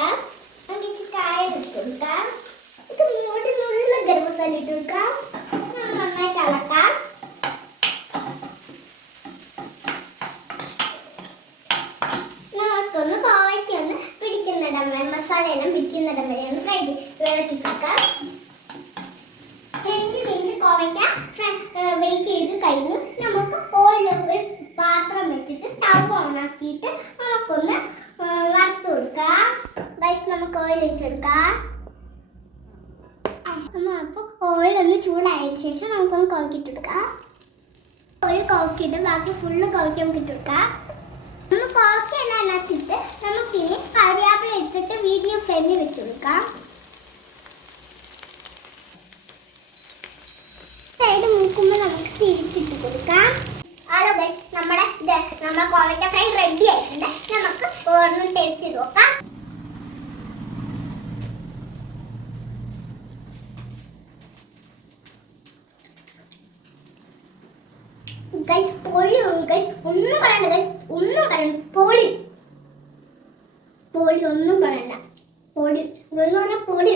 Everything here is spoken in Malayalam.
കൊടുക്കാം. എന്നിട്ട് കായ ഇട്ട് കൊടുക്കാം. ഇത് മൂടിനുള്ള ഗരം മസാല ഇട്ട് കൊടുക്കാം. നന്നായിട്ട് ഇളക്കാം. നമുക്കൊന്ന് കോവയ്ക്കൊന്ന് പിടിക്കുന്നിടം വരെ മസാലയെല്ലാം പിടിക്കുന്നിടം വരെ ഒന്ന് ഫ്രൈ ഇളക്കി കൊടുക്കാം. 5 മിനിറ്റ് കോവയ്ക്ക വെയിറ്റ് ചെയ്ത് കഴിഞ്ഞു. നമുക്ക് ഓയിൽ പാത്രം വെച്ചിട്ട് സ്റ്റവ് ഓൺ ആക്കിയിട്ട് നമുക്കൊന്ന് വറുത്ത് കൊടുക്കാം. നമുക്ക് ഓയിൽ വെച്ചെടുക്കാം. അപ്പോൾ ഓയിൽ ഒന്ന് ചൂടായതിനു ശേഷം നമുക്കൊന്ന് കോവയ്ക്കിട്ടെടുക്കാം. ഒരു കോവയ്ക്കിട്ട് ബാക്കി ഫുള്ള് കോവയ്ക്ക് നമുക്ക് ഇട്ടെടുക്കാം. നമ്മൾ കോവയ്ക്കെല്ലാം അതിനകത്തിട്ട് നമുക്കിനി കറിവേപ്പില ഇട്ടിട്ട് വീഡിയോ ഫ്രെയിമിൽ വെച്ച് കൊടുക്കാം. സൈഡ് മൂക്കുമ്പോൾ നമുക്ക് തിരിച്ചിട്ട് കൊടുക്കാം. ഹലോ ഗൈസ്, നമ്മുടെ കോവയ്ക്ക ഫ്രൈ റെഡി ആയിട്ടുണ്ട്. നമുക്ക് ഒന്ന് ടേസ്റ്റ് ചെയ്ത് നോക്കാം. ഗൈസ് പൊളി, ഗൈസ് ഒന്നും പറയണ്ട, ഗൈസ് ഒന്നും പറയണ്ട, പൊളി പൊളി ഒന്നും പറയണ്ട, പൊളി എന്ന് പറഞ്ഞാൽ പൊളി.